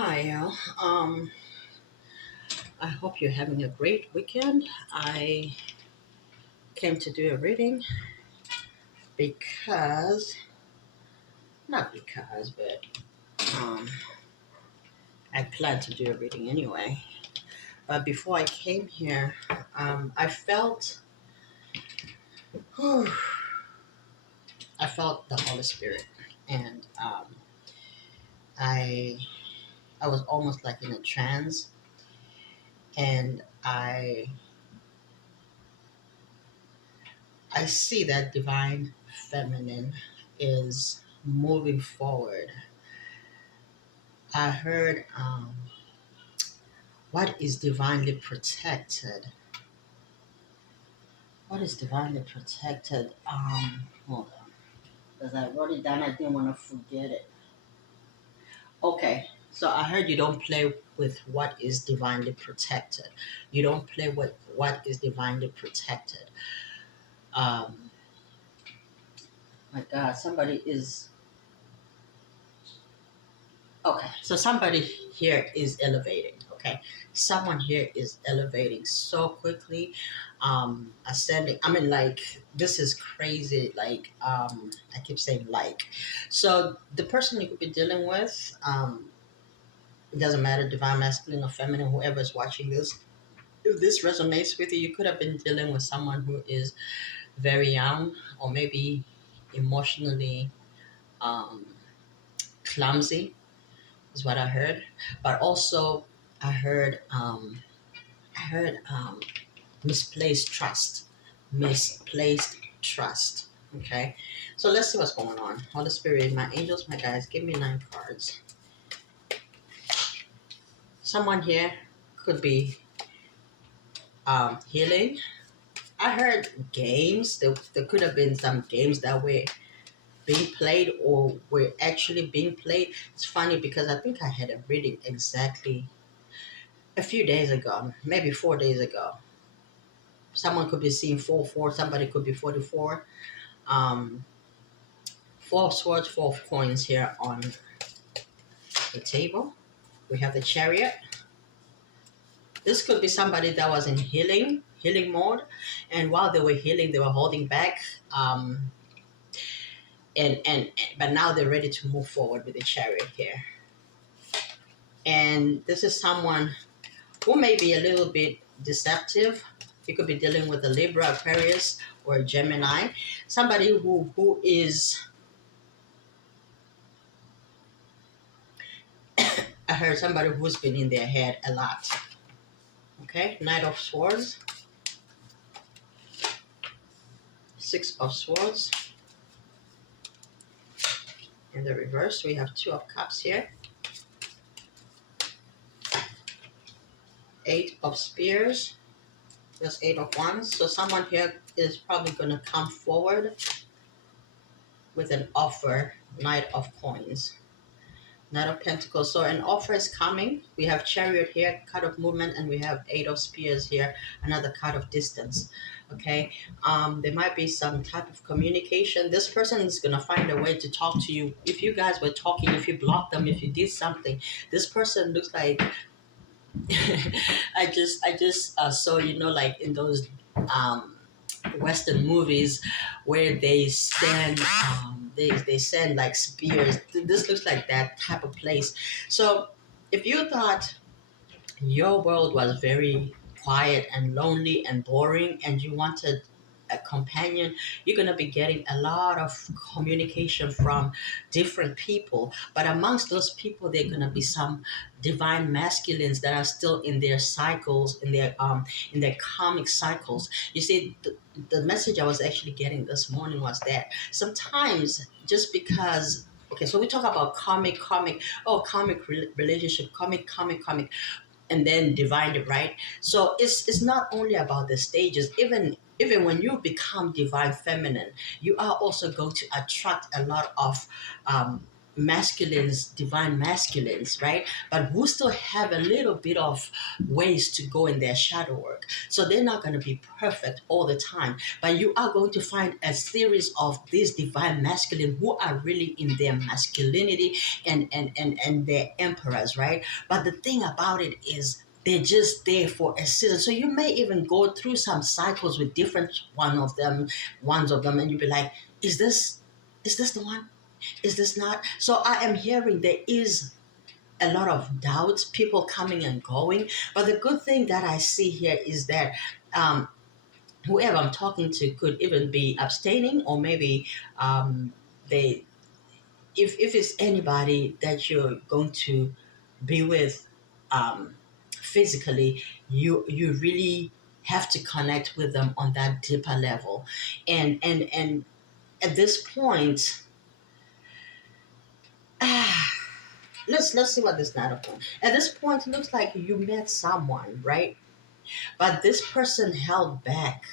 Hi, Al. I hope you're having a great weekend. I came to do a reading because, not because, but um, I planned to do a reading anyway. But before I came here, I felt, I felt the Holy Spirit, and I, I was almost like in a trance, and I see that divine feminine is moving forward. I heard, what is divinely protected? What is divinely protected? Hold on. Because I wrote it down, I didn't want to forget it. Okay, so I heard you don't play with what is divinely protected. You don't play with what is divinely protected. Um, my God, somebody is Okay, so somebody here is elevating. Okay, someone here is elevating so quickly, ascending. I mean, like this is crazy. I keep saying like. So the person you could be dealing with, it doesn't matter, divine, masculine, or feminine, whoever is watching this. If this resonates with you, you could have been dealing with someone who is very young or maybe emotionally um, clumsy is what I heard. But also, I heard um, I heard misplaced trust, misplaced trust. Okay, so let's see what's going on. Holy Spirit, my angels, my guides, give me 9 cards. Someone here could be healing. I heard games. There could have been some games that were being played or were actually being played. It's funny because I think I had a reading exactly a few days ago, maybe 4 days ago. Someone could be seeing 4 4, somebody could be 44. Um, 4 of swords, 4 of coins here on the table. We have the chariot. This could be somebody that was in healing mode, and while they were healing, they were holding back. And but now they're ready to move forward with the chariot here. And this is someone who may be a little bit deceptive. You could be dealing with a Libra, Aquarius, or a Gemini. Somebody who is, I heard somebody who's been in their head a lot. Okay, Knight of Swords, 6 of Swords. In the reverse, we have 2 of Cups here. 8 of Spears. There's 8 of Wands. So someone here is probably going to come forward with an offer. Knight of Coins. Knight of Pentacles. So an offer is coming. We have Chariot here, card of movement, and we have 8 of Spears here, another card of distance. Okay. There might be some type of communication. This person is gonna find a way to talk to you. If you guys were talking, if you blocked them, if you did something, this person looks like I just saw, like in those um Western movies where they send they send like spears. This looks like that type of place. So if you thought your world was very quiet and lonely and boring and you wanted a companion, you're going to be getting a lot of communication from different people. But amongst those people, there are going to be some divine masculines that are still in their cycles, in their karmic cycles. You see, the message I was actually getting this morning was that sometimes just because, okay, so we talk about karmic relationship, karmic, and then divine it, right? So it's not only about the stages. Even when you become divine feminine, you are also going to attract a lot of masculines, divine masculines, right? But who still have a little bit of ways to go in their shadow work. So they're not going to be perfect all the time, but you are going to find a series of these divine masculine who are really in their masculinity and their emperors, right? But the thing about it is they're just there for a season. So you may even go through some cycles with different ones of them, and you'll be like, is this the one? Is this not? So I am hearing there is a lot of doubts, people coming and going. But the good thing that I see here is that um, whoever I'm talking to could even be abstaining, or maybe um, they, if it's anybody that you're going to be with um, physically, you really have to connect with them on that deeper level, and at this point. Let's see what this night of fun. At this point, it looks like you met someone, right? But this person held back,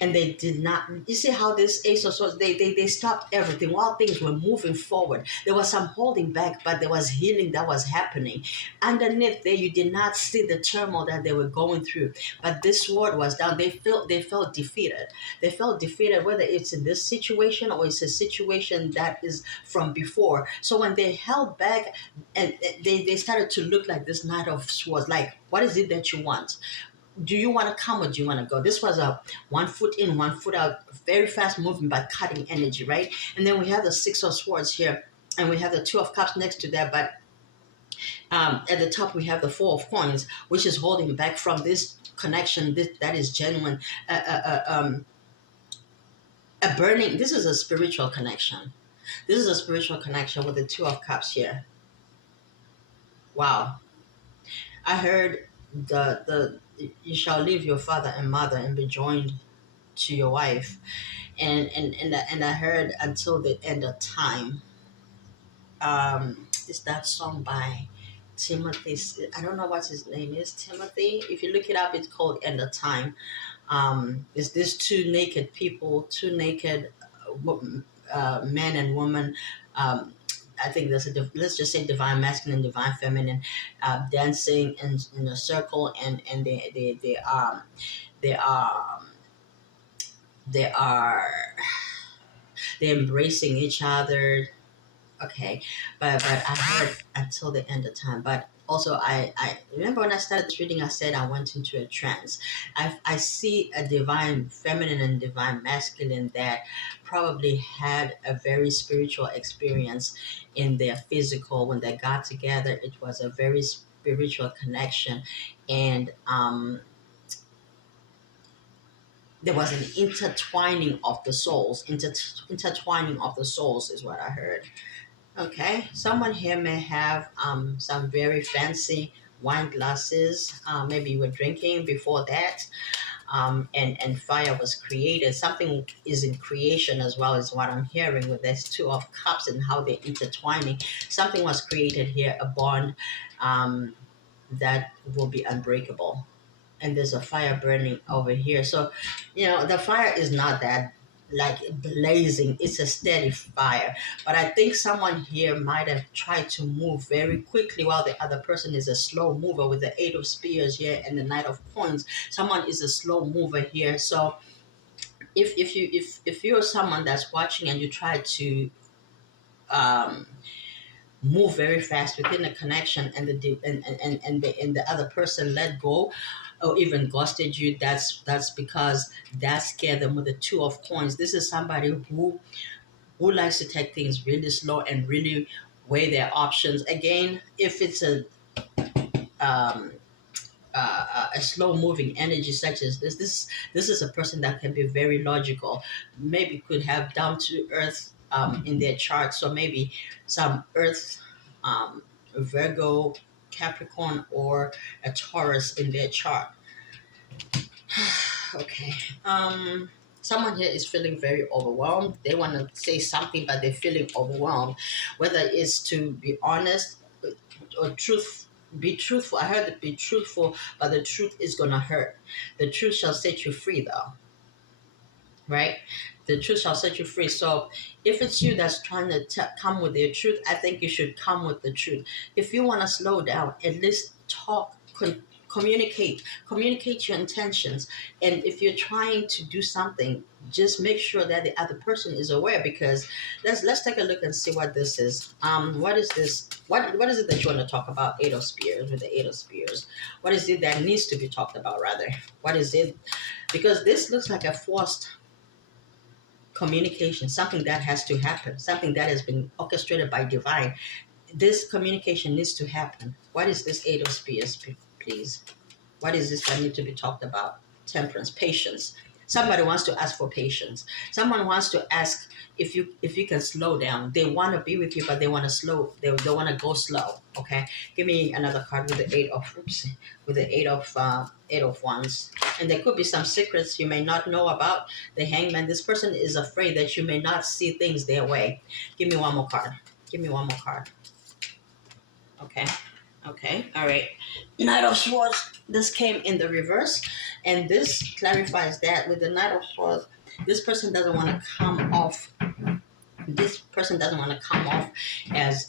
and they did not. You see how this ace of swords, they stopped everything while things were moving forward. There was some holding back, but there was healing that was happening underneath there. You did not see the turmoil that they were going through, but this sword was down. They felt defeated. They felt defeated, whether it's in this situation or it's a situation that is from before. So when they held back, and they started to look like this knight of swords, like, what is it that you want? Do you want to come or do you want to go? This was a 1 foot in, 1 foot out, very fast movement but cutting energy, right? And then we have the Six of Swords here, and we have the Two of Cups next to that. But at the top, we have the Four of Coins, which is holding back from this connection that is genuine. Uh, uh, uh, um, a burning, this is a spiritual connection. This is a spiritual connection with the Two of Cups here. Wow. I heard the you shall leave your father and mother and be joined to your wife, and I heard until the end of time. Is that song by Timothy? I don't know what his name is. Timothy. If you look it up, it's called End of Time. Is this two naked people, two naked men and women? Um, I think there's let's just say divine masculine, divine feminine, dancing in a circle, and they are they are they're embracing each other. Okay, but I heard until the end of time. But also, I remember when I started this reading, I said I went into a trance. I see a divine feminine and divine masculine that probably had a very spiritual experience in their physical. When they got together, it was a very spiritual connection, and there was an intertwining of the souls. Intertwining of the souls is what I heard. Okay, someone here may have some very fancy wine glasses. Maybe you were drinking before that, and fire was created. Something is in creation as well, is what I'm hearing with this Two of Cups and how they're intertwining. Something was created here, a bond um, that will be unbreakable. And there's a fire burning over here. So, the fire is not that like blazing, it's a steady fire. But I think someone here might have tried to move very quickly while the other person is a slow mover with the Eight of Spears here and the Knight of Coins. Someone is a slow mover here. So if you're someone that's watching and you try to um, move very fast within a connection, and the other person let go or even ghosted you, that's because that scared them with the Two of Coins. This is somebody who likes to take things really slow and really weigh their options. Again, if it's um, a slow moving energy such as this is a person that can be very logical, maybe could have down to earth in their chart. So maybe some earth, Virgo, Capricorn, or a Taurus in their chart. Okay. Someone here is feeling very overwhelmed. They want to say something, but they're feeling overwhelmed. Whether it's to be honest or be truthful. I heard it, be truthful, but the truth is gonna hurt. The truth shall set you free, though. Right? The truth shall set you free. So if it's you that's trying to come with your truth, I think you should come with the truth. If you want to slow down, at least talk, communicate your intentions. And if you're trying to do something, just make sure that the other person is aware, because let's take a look and see what this is. What is this? What is it that you want to talk about? Eight of Spears, with the Eight of Spears. What is it that needs to be talked about, rather? What is it? Because this looks like a forced communication, something that has to happen, something that has been orchestrated by divine. This communication needs to happen. What is this Eight of Spears, please? What is this that need to be talked about? Temperance, patience. Somebody wants to ask for patience. Someone wants to ask if you can slow down. They want to be with you, but they want to slow. They want to go slow. Okay, give me another card with the eight of wands. And there could be some secrets you may not know about the hangman. This person is afraid that you may not see things their way. Give me one more card. Give me one more card. Okay. Okay, all right. Knight of Swords, this came in the reverse, and this clarifies that with the Knight of Swords, this person doesn't want to come off. This person doesn't want to come off as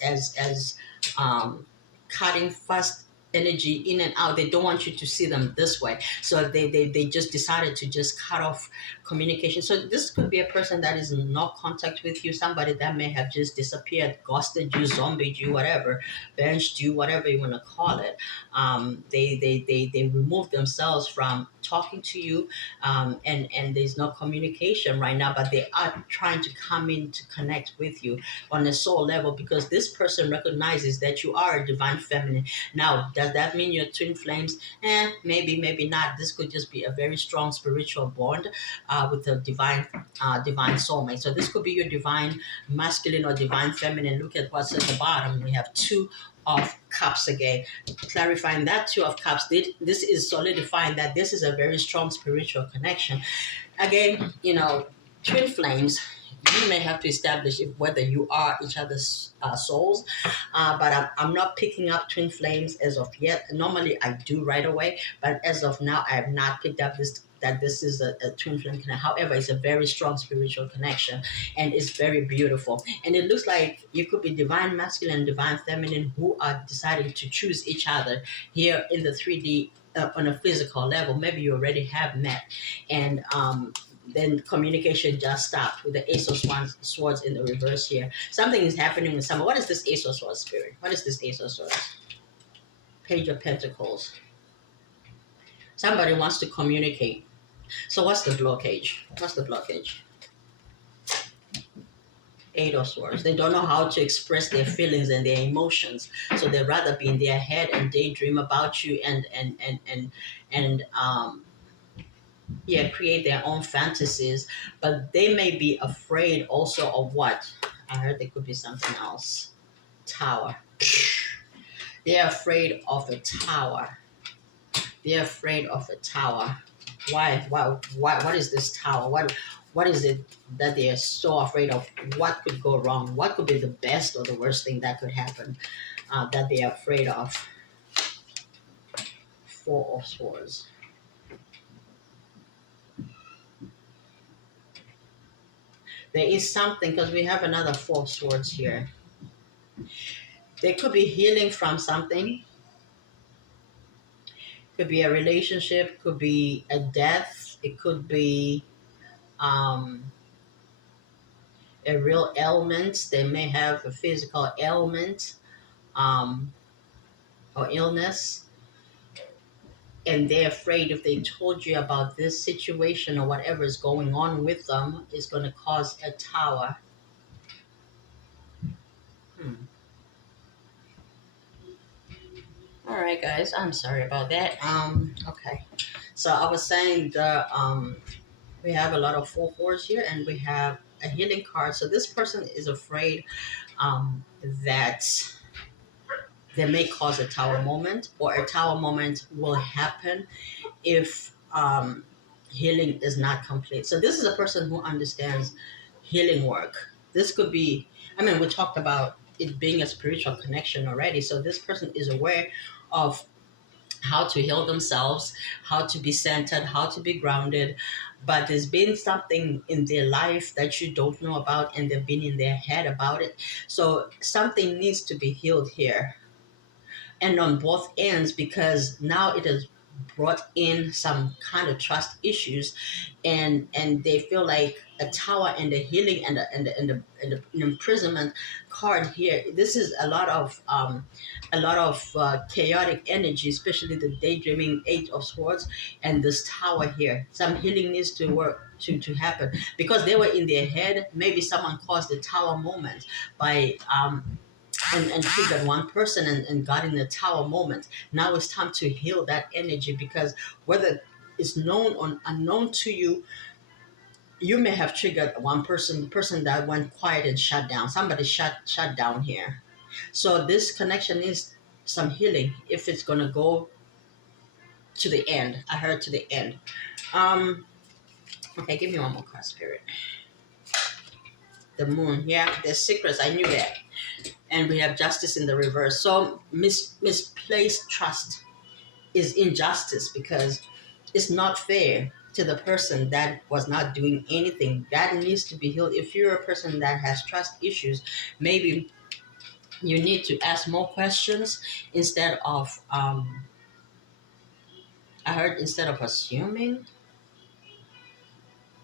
um, cutting fast energy in and out. They don't want you to see them this way. So they just decided to just cut off communication. So this could be a person that is in no contact with you, somebody that may have just disappeared, ghosted you, zombied you, whatever, benched you, whatever you want to call it. They remove themselves from talking to you, and there's no communication right now, but they are trying to come in to connect with you on a soul level, because this person recognizes that you are a divine feminine. Now, does that mean you're twin flames? Maybe, maybe not. This could just be a very strong spiritual bond with a divine soulmate. So this could be your divine masculine or divine feminine. Look at what's at the bottom. We have Two of Cups again, clarifying that Two of Cups. This is solidifying that this is a very strong spiritual connection. Again, twin flames, you may have to establish whether you are each other's souls, but I'm not picking up twin flames as of yet. Normally I do right away, but as of now I have not picked up that this is a twin flame connection. However, it's a very strong spiritual connection, and it's very beautiful. And it looks like you could be divine masculine and divine feminine who are deciding to choose each other here in the 3D, on a physical level. Maybe you already have met, and then communication just stopped with the Ace of Swords in the reverse here. Something is happening with someone. What is this Ace of Swords, Spirit? What is this Ace of Swords? Page of Pentacles. Somebody wants to communicate. So what's the blockage? What's the blockage? Eight of Swords. They don't know how to express their feelings and their emotions, so they'd rather be in their head and daydream about you and create their own fantasies. But they may be afraid also of what? I heard there could be something else. Tower. They're afraid of a tower. They're afraid of a tower. Why? What is this tower? What is it that they are so afraid of? What could go wrong? What could be the best or the worst thing that could happen that they are afraid of? Four of Swords. There is something, because we have another Four of Swords here. There could be healing from something. Could be a relationship, could be a death, it could be a real ailment. They may have a physical ailment or illness, and they're afraid if they told you about this situation or whatever is going on with them is going to cause a tower. All right, guys, I'm sorry about that. Okay, so I was saying we have a lot of full fours here, and we have a healing card. So this person is afraid that they may cause a tower moment, or a tower moment will happen if healing is not complete. So this is a person who understands healing work. This could be, we talked about it being a spiritual connection already. So this person is aware of how to heal themselves, how to be centered, how to be grounded. But there's been something in their life that you don't know about, and they've been in their head about it. So something needs to be healed here and on both ends, because now it has brought in some kind of trust issues, and they feel like a tower and the healing and the imprisonment card here. This is a lot of chaotic energy, especially the daydreaming eight of swords and this tower here. Some healing needs to work to happen because they were in their head. Maybe someone caused the tower moment by and triggered one person and got in the tower moment. Now it's time to heal that energy, because whether it's known or unknown to you, you may have triggered one person that went quiet and shut down. Somebody shut down here. So this connection needs some healing if it's gonna go to the end. I heard to the end. Um okay, give me one more card, spirit. The moon. Yeah, there's secrets. I knew that. And we have justice in the reverse. So misplaced trust is injustice, because it's not fair to the person that was not doing anything. That needs to be healed. If you're a person that has trust issues, maybe you need to ask more questions instead of I heard instead of assuming.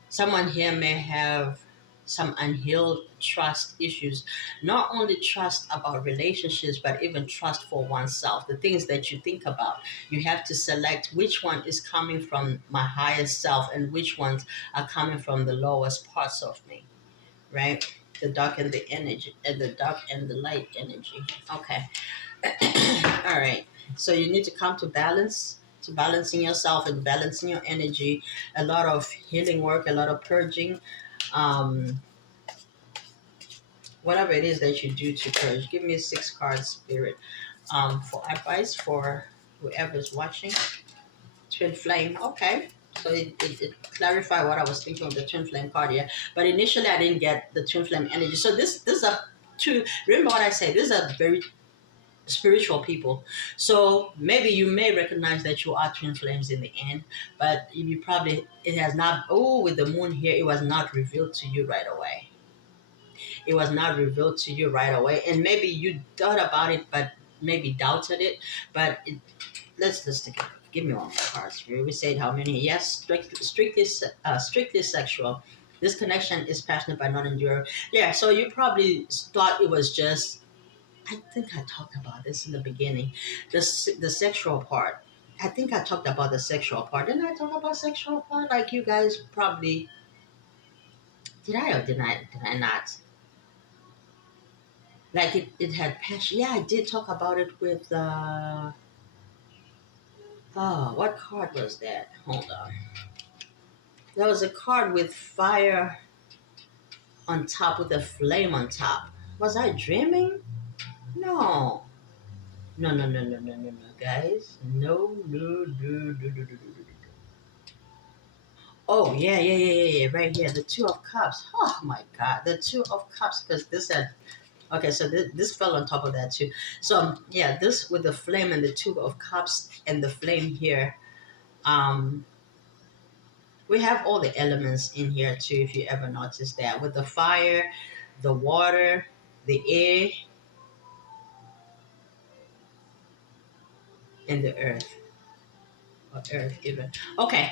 Someone here may have some unhealed trust issues, not only trust about relationships, but even trust for oneself, the things that you think about. You have to select which one is coming from my highest self and which ones are coming from the lowest parts of me, right? The dark and the energy, and the dark and the light energy. Okay. All right. So you need to come to balance, to balancing yourself and balancing your energy. A lot of healing work, a lot of purging. Um, Whatever it is that you do to purge. Give me a 6 card spirit. For advice for whoever's watching. Twin flame. Okay. So it clarified what I was thinking of the twin flame card here. But initially I didn't get the twin flame energy. So this is a two. Remember what I said. These are very spiritual people. So maybe you may recognize that you are twin flames in the end, but you probably, it has not, oh, with the moon here, it was not revealed to you right away. It was not revealed to you right away. And maybe you thought about it, but maybe doubted it. But let's take it. Give me one more card. We said how many? Yes, strictly sexual. This connection is passionate but not enduring. Yeah, so you probably thought it was just, I think I talked about this in the beginning. The sexual part. I think I talked about the sexual part. Didn't I talk about sexual part? Like you guys probably, did I or did I not? Like it had passion. Yeah, I did talk about it with oh, what card was that? Hold on. There was a card with fire on top with a flame on top. Was I dreaming? No. No, guys. No. Oh yeah. Right here, the Two of Cups. Oh my God, the Two of Cups. Because this had, okay, so this fell on top of that too. So yeah, this with the flame and the Two of Cups and the flame here. Um, we have all the elements in here too. If you ever notice that, with the fire, the water, the air, and the earth, or earth even. Okay,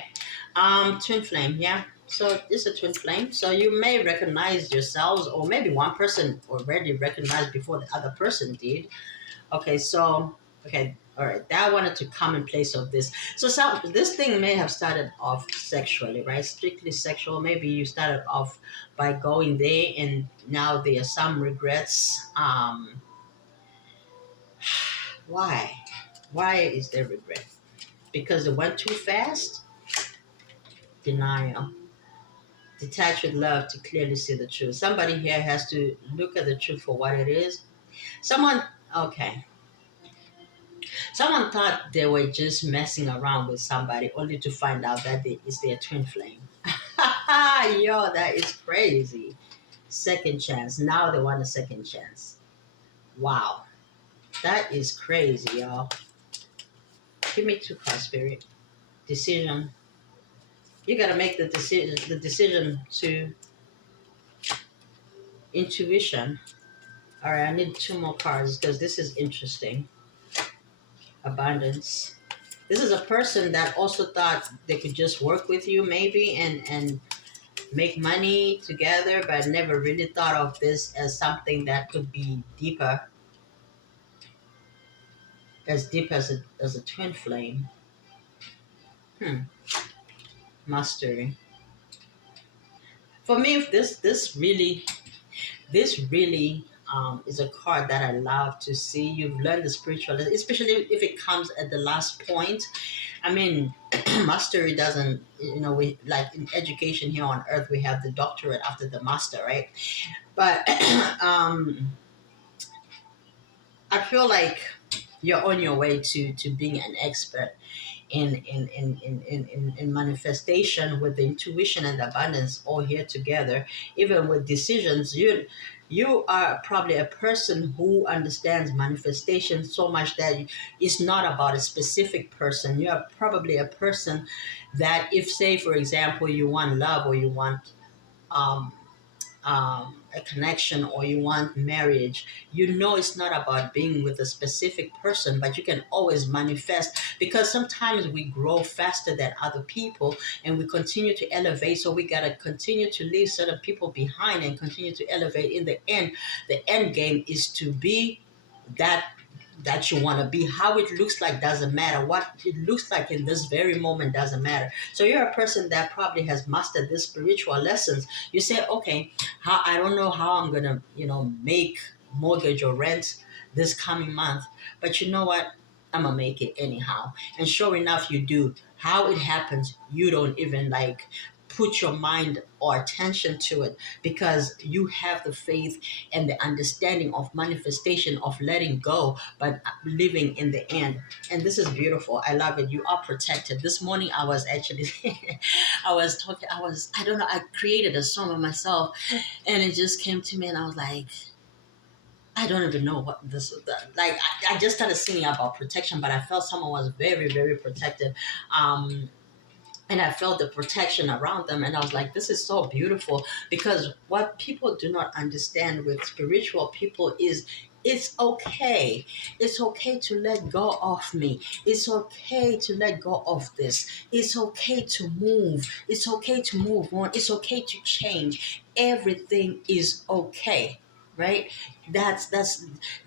twin flame. Yeah. So it's a twin flame. So you may recognize yourselves, or maybe one person already recognized before the other person did. Okay, so okay, all right. That wanted to come in place of this. So this thing may have started off sexually, right? Strictly sexual. Maybe you started off by going there, and now there are some regrets. Why? Why is there regret? Because it went too fast. Denial. Detach with love to clearly see the truth. Somebody here has to look at the truth for what it is. Someone, okay. Someone thought they were just messing around with somebody only to find out that it's their twin flame. Yo, that is crazy. Second chance. Now they want a second chance. Wow. That is crazy, y'all. Give me two cards, spirit. Decision. You gotta make the decision. The decision to intuition. All right, I need two more cards because this is interesting. Abundance. This is a person that also thought they could just work with you, maybe, and make money together, but never really thought of this as something that could be deeper, as deep as a twin flame. Hmm. Mastery. For me, if this really is a card that I love to see. You've learned the spiritual, especially if it comes at the last point. I mean, mastery doesn't, we like in education here on earth, we have the doctorate after the master, right? But I feel like you're on your way to being an expert in manifestation with the intuition and the abundance all here together. Even with decisions, you are probably a person who understands manifestation so much that it's not about a specific person. You are probably a person that, if, say, for example, you want love, or you want um, a connection, or you want marriage, it's not about being with a specific person, but you can always manifest, because sometimes we grow faster than other people and we continue to elevate. So we got to continue to leave certain people behind and continue to elevate. In the end game is to be that you want to be. How it looks like doesn't matter. What it looks like in this very moment doesn't matter. So you're a person that probably has mastered these spiritual lessons. You say, okay, how I don't know how I'm gonna, make mortgage or rent this coming month, but you know what? I'm gonna make it anyhow. And sure enough, you do. How it happens, you don't even like put your mind or attention to it, because you have the faith and the understanding of manifestation, of letting go, but living in the end. And this is beautiful. I love it. You are protected. This morning I was actually I was talking, I don't know, I created a song of myself, and it just came to me, and I was like, I don't even know what this was. Like, I just started singing about protection, but I felt someone was very, very protected. Um, and I felt the protection around them. And I was like, this is so beautiful, because what people do not understand with spiritual people is, it's okay. It's okay to let go of me. It's okay to let go of this. It's okay to move. It's okay to move on. It's okay to change. Everything is okay, right? That's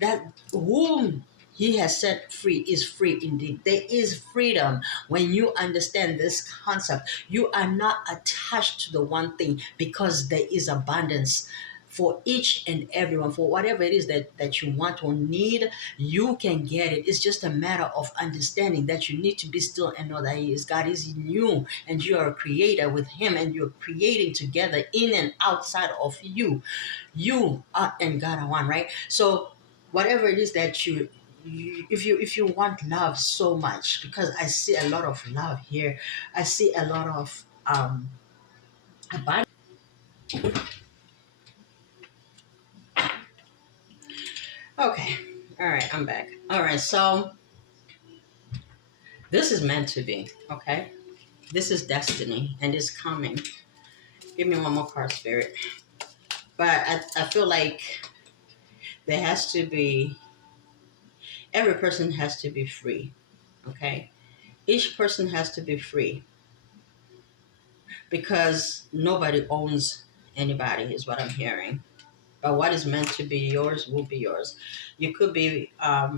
that womb he has set free is free indeed. There is freedom when you understand this concept. You are not attached to the one thing, because there is abundance for each and everyone. For whatever it is that you want or need, you can get it. It's just a matter of understanding that you need to be still and know that God is in you, and you are a creator with him, and you're creating together in and outside of you. You are and God are one, right? So whatever it is that if you want love so much, because I see a lot of love here, I see a lot of abundance. Okay, all right, I'm back. All right, so this is meant to be. Okay, this is destiny, and it's coming. Give me one more card, spirit. But I feel like there has to be, every person has to be free. Okay, each person has to be free, because nobody owns anybody, is what I'm hearing. But what is meant to be yours will be yours. You could be a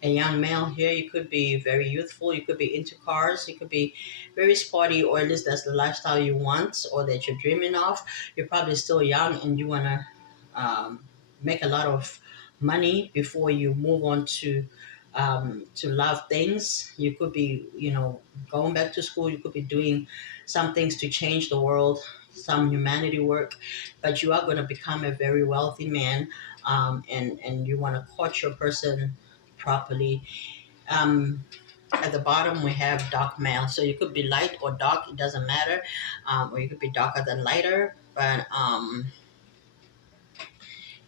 young male here. You could be very youthful. You could be into cars. You could be very sporty, or at least that's the lifestyle you want or that you're dreaming of. You're probably still young and you want to make a lot of money before you move on to love things. You could be, going back to school. You could be doing some things to change the world, some humanity work, but you are going to become a very wealthy man, and you want to court your person properly. Um, at the bottom, we have dark male. So you could be light or dark, it doesn't matter. Or you could be darker than lighter. But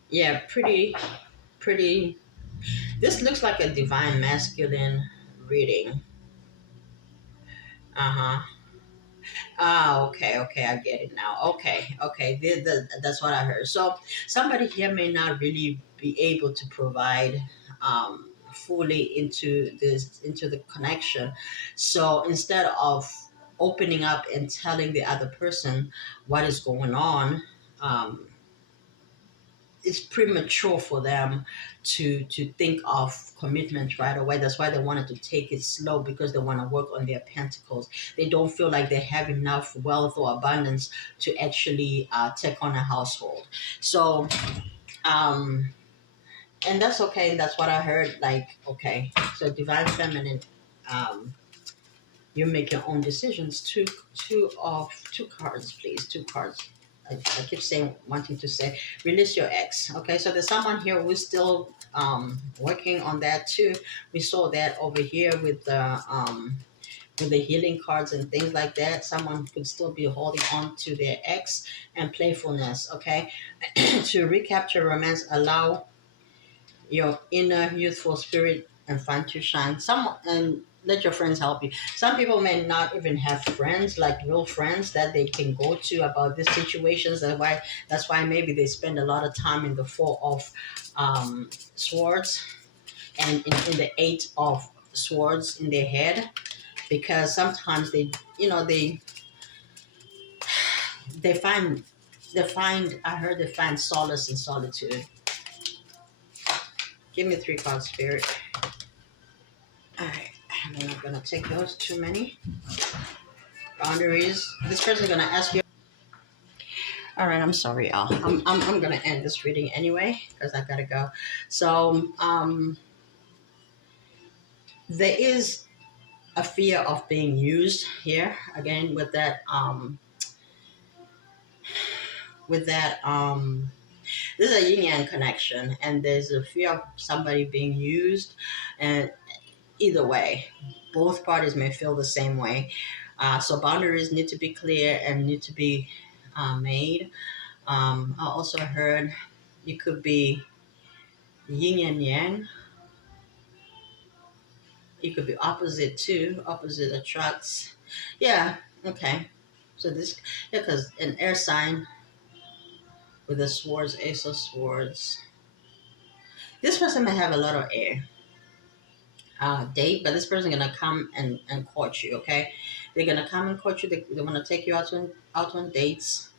yeah, pretty. This looks like a divine masculine reading. Uh-huh. Ah, okay, okay, I get it now. Okay, okay, that's what I heard. So somebody here may not really be able to provide fully into the connection. So instead of opening up and telling the other person what is going on, um, it's premature for them to think of commitment right away. That's why they wanted to take it slow, because they want to work on their pentacles. They don't feel like they have enough wealth or abundance to actually take on a household. So um and that's okay. That's what I heard. Like, okay, so divine feminine, um you make your own decisions. Two cards, please. Two cards. I keep saying, wanting to say, release your ex. Okay, so there's someone here who's still working on that too. We saw that over here with the healing cards and things like that. Someone could still be holding on to their ex and playfulness. Okay, to recapture romance, allow your inner youthful spirit and fun to shine. Some and let your friends help you. Some people may not even have friends, like real friends that they can go to about these situations. That's why maybe they spend a lot of time in the Four of Swords and in the Eight of Swords in their head, because sometimes they find I heard they find solace in solitude. Give me three cards, spirit. All right, and then I'm gonna take those. Too many boundaries. This person's gonna ask you. All right, I'm sorry, y'all. I'm gonna end this reading anyway because I gotta go. So there is a fear of being used here again with that this is a yin yang connection, and there's a fear of somebody being used, and either way, both parties may feel the same way. So boundaries need to be clear and need to be made. I also heard you could be yin and yang. You could be opposite too. Opposite attracts. Yeah. Okay. So this, yeah, because an air sign with the swords, ace of swords. This person may have a lot of air. Date, but this person gonna come and court you. Okay, they're gonna come and court you. They want to take you out on dates.